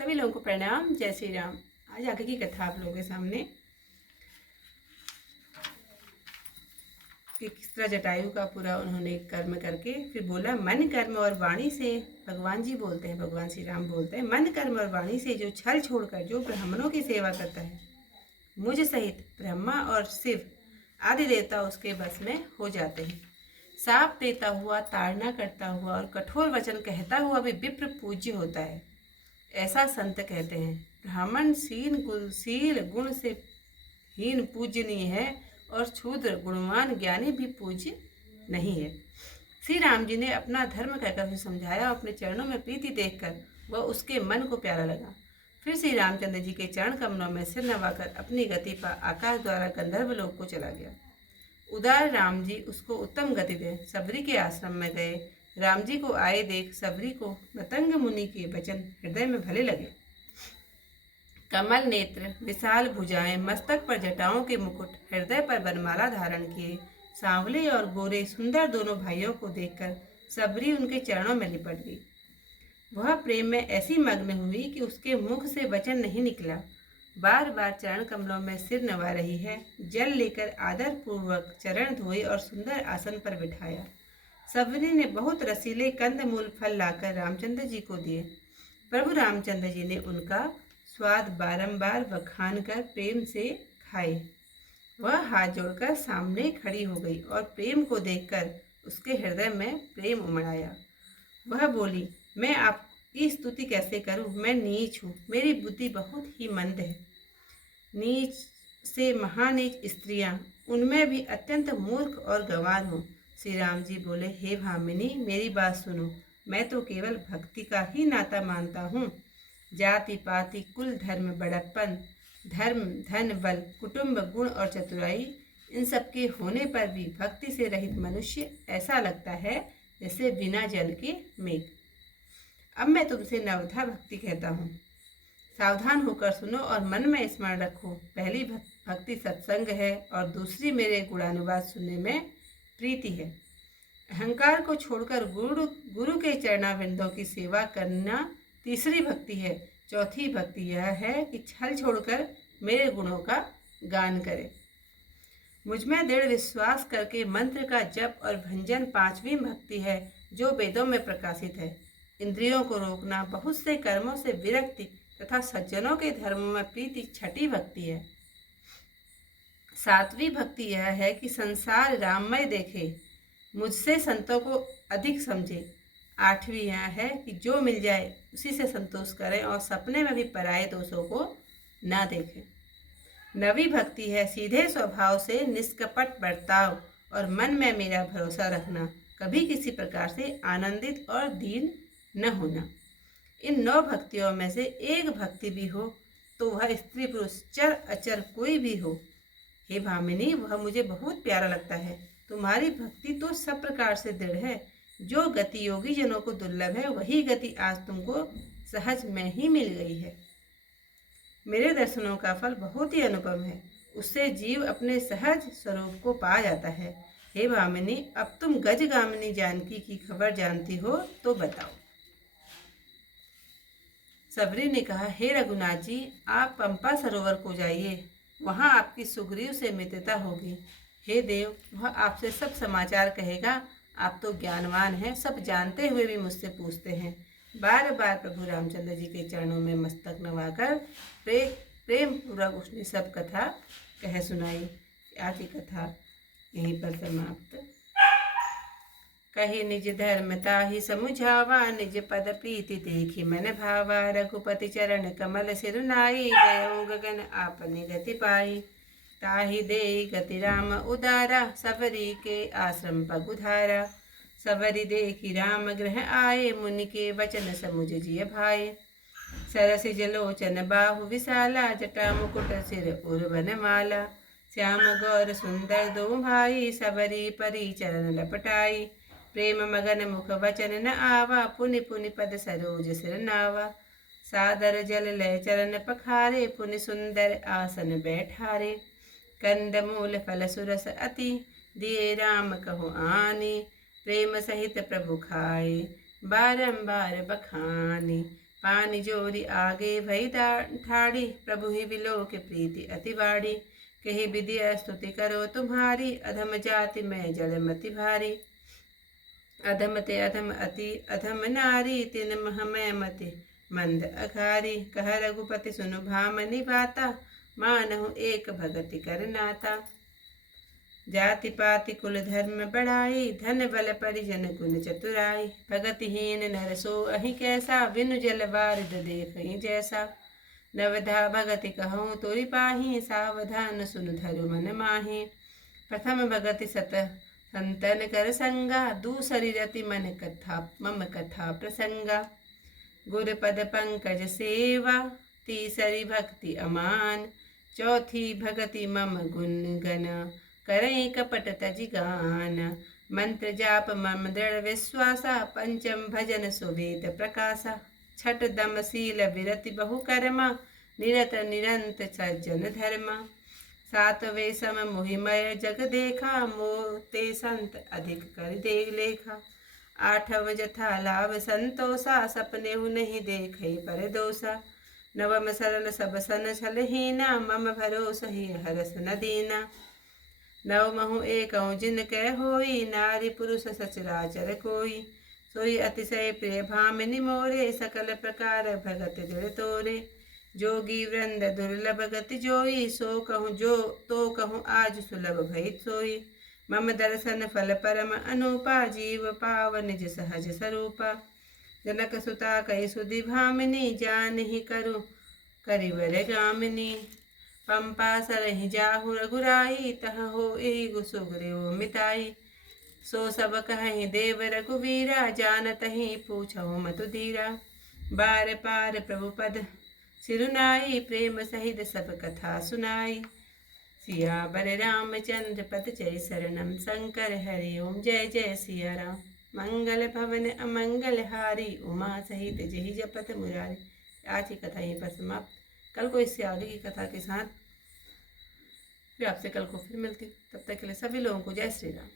सभी लोगों को प्रणाम। जय श्री राम। आज आगे की कथा आप लोगों के सामने कि किस तरह जटायु का पूरा उन्होंने कर्म करके फिर बोला, मन कर्म और वाणी से, भगवान जी बोलते हैं, भगवान श्री राम बोलते हैं, मन कर्म और वाणी से जो छल छोड़कर जो ब्राह्मणों की सेवा करता है, मुझ सहित ब्रह्मा और शिव आदि देवता उसके बस में हो जाते हैं। साप देता हुआ, ताड़ना करता हुआ और कठोर वचन कहता हुआ भी विप्र पूज्य होता है, ऐसा संत कहते हैं। ब्राह्मण शील गुण से हीन पूजनीय है और क्षुद्र गुणवान ज्ञानी भी पूज्य नहीं है। श्री राम जी ने अपना धर्म कहकर उसे समझाया। अपने चरणों में प्रीति देखकर वह उसके मन को प्यारा लगा। फिर श्री रामचंद्र जी के चरण कमलों में सिर नवाकर अपनी गति पर आकाश द्वारा गंधर्व लोक को चला गया। उदार राम जी उसको उत्तम गति दे सबरी के आश्रम में गए। राम जी को आए देख सबरी को मतंग मुनि के वचन हृदय में भले लगे। कमल नेत्र, विशाल भुजाएं, मस्तक पर जटाओं के मुकुट, हृदय पर वनमाला धारण किए सांवले और गोरे सुंदर दोनों भाइयों को देखकर सबरी उनके चरणों में लिपट गई। वह प्रेम में ऐसी मग्न हुई कि उसके मुख से वचन नहीं निकला। बार बार चरण कमलों में सिर नवा रही है। जल लेकर आदर पूर्वक चरण धोए और सुंदर आसन पर बिठाया। सबरी ने बहुत रसीले कंद मूल फल लाकर रामचंद्र जी को दिए। प्रभु रामचंद्र जी ने उनका स्वाद बारंबार बखान कर प्रेम से खाए। वह हाथ जोड़कर सामने खड़ी हो गई और प्रेम को देखकर उसके हृदय में प्रेम उमड़ आया। वह बोली, मैं आपकी स्तुति कैसे करूं? मैं नीच हूँ, मेरी बुद्धि बहुत ही मंद है। नीच से महानीच स्त्रियां, उनमें भी अत्यंत मूर्ख और गंवार हूँ। श्री राम जी बोले, हे भामिनी, मेरी बात सुनो। मैं तो केवल भक्ति का ही नाता मानता हूँ। जाति पाति कुल धर्म बड़प्पन, धर्म धन बल कुटुंब गुण और चतुराई, इन सब के होने पर भी भक्ति से रहित मनुष्य ऐसा लगता है जैसे बिना जल के मेघ। अब मैं तुमसे नवधा भक्ति कहता हूँ, सावधान होकर सुनो और मन में स्मरण रखो। पहली भक्ति सत्संग है और दूसरी मेरे गुणानुवाद सुनने में प्रीति है। अहंकार को छोड़कर गुरु के चरणाविंदों की सेवा करना तीसरी भक्ति है। चौथी भक्ति यह है कि छल छोड़कर मेरे गुणों का गान करे। मुझ में दृढ़ विश्वास करके मंत्र का जप और भंजन पांचवी भक्ति है, जो वेदों में प्रकाशित है। इंद्रियों को रोकना, बहुत से कर्मों से विरक्ति तथा सज्जनों के धर्मों में प्रीति छठी भक्ति है। सातवीं भक्ति यह है कि संसार राममय देखे, मुझसे संतों को अधिक समझे। आठवीं यह है कि जो मिल जाए उसी से संतोष करें और सपने में भी पराये दोषों को ना देखें। नवी भक्ति है सीधे स्वभाव से निष्कपट बर्ताव और मन में मेरा भरोसा रखना, कभी किसी प्रकार से आनंदित और दीन न होना। इन 9 भक्तियों में से एक भक्ति भी हो तो वह स्त्री पुरुष चर अचर कोई भी हो। हे भामिनी, वह मुझे बहुत प्यारा लगता है। तुम्हारी भक्ति तो सब प्रकार से दृढ़ है। जो गति योगी जनों को दुर्लभ है, वही गति आज तुमको सहज में ही मिल गई है। मेरे दर्शनों का फल बहुत ही अनुपम है, उससे जीव अपने सहज स्वरूप को पा जाता है। हे भामिनी, अब तुम गजगामिनी जानकी की खबर जानती हो तो बताओ। सबरी ने कहा, हे रघुनाथ जी, आप पंपा सरोवर को जाइए, वहां आपकी सुग्रीव से मित्रता होगी। हे देव, वह आपसे सब समाचार कहेगा। आप तो ज्ञानवान हैं, सब जानते हुए भी मुझसे पूछते हैं। बार बार प्रभु रामचंद्र जी के चरणों में मस्तक नवाकर प्रेम पूर्वक उसने सब कथा कह सुनाई। आज की कथा यहीं पर समाप्त। कही निज धर्म ताहि समुझावा, निज पद प्रीति देखी मन भावा। रघुपति चरण कमल सिर नाई, गयो गगन आपने गति पाई। ताहि दे गति राम उदारा, सबरी के आश्रम पगुधारा। सबरी देखी राम गृह आए, मुनि के वचन समुझ जिय भाए। सरसिज लोचन बाहु विशाला, जटा मुकुट सिर उर्वन माला। श्याम गौर सुंदर दो भाई, सबरी परी चरण लपटाई। प्रेम मगन मुख वचन न आवा, पुनि पुनि पद सरोज सिर नावा। सादर जल लय चरण पखारे, पुनि सुंदर आसन बैठारे। कंद मूल फल सुरस अति, दिए राम कहो आनी। प्रेम सहित प्रभु खाए, बारंबार बखानी। पानी जोरी आगे भई ठाड़ी, प्रभु ही विलो के प्रीति अति बाड़ी। कही विद्या स्तुति करो तुम्हारी, अधम जाति में जड़ मति भारी। अधम ते अधम अति अधम नारी, तिन मह में मति मंद अघारी। कह रघुपति सुनु भामनि बाता, मानहु एक भगति कर नाता। जाति पाति कुल धर्म बढ़ाई, धन बल परिजन गुण चतुराई। भगतिहीन नर सो अहि कैसा, बिनु जल बारिद देखहि जैसा। नवधा भगति कहूँ तोरि पाही, सावधान सुन धरु मन माही। प्रथम भगति सत संतन कर संगा, दूसरी रति मन कथा मम कथा प्रसंगा। गुर पद पंकज सेवा, तीसरी भक्ति अमान। चौथी भगति मम गुण गण, करई कपट तज गान। मंत्र जाप मम दृढ़ विश्वासा, पंचम भजन सुवेद प्रकाशा। छठ दम शील विरति बहु कर्मा, निरत निरंत सज्जन धर्मा। सातवें सम मोहिमय जग देखा, मोते संत अधिक कर दे लेखा। आठव जथा लाभ संतोषा, सपने नहीं देखई पर दोषा। नवम सरल सब सन छलहीना, मम भरोसा ही हरस न दीना। नवमहु एकहु जिन कह होई, नारी पुरुष सचराचर कोई। सोई अतिशय प्रिय भामिनि मोरे, सकल प्रकार भगत दृढ़ तोरे। जोगी वृंद दुर्लभ गति जोई, सो कहूँ जो तो कहूँ आज सुलभ भई सोई। मम दर्शन फल परम अनूपा, जीव पाव निज सहज स्वरूपा। जनक सुता कई सुधि भामिनी, जान ही करु करिवर गामिनी। पंपा सरहि जाहु रघुराई, तह हो एहि सुग्रीव मिताई। सो सब कहि देव रघुवीरा, जानतहि पूछहु मत धीरा। बार पार प्रभु पद सिरुनाई, प्रेम सहित सब कथा सुनाई। सियावर रामचंद्र पद जय शरणम, शंकर हरि ओम जय जय सिया राम। मंगल भवन अमंगल हारी, उमा सहित जहि जपत मुरारी। आज की कथा यहीं पर समाप्त। कल को इससे आगे की कथा के साथ फिर आपसे कल को फिर मिलती हूँ। तब तक के लिए सभी लोगों को जय श्री राम।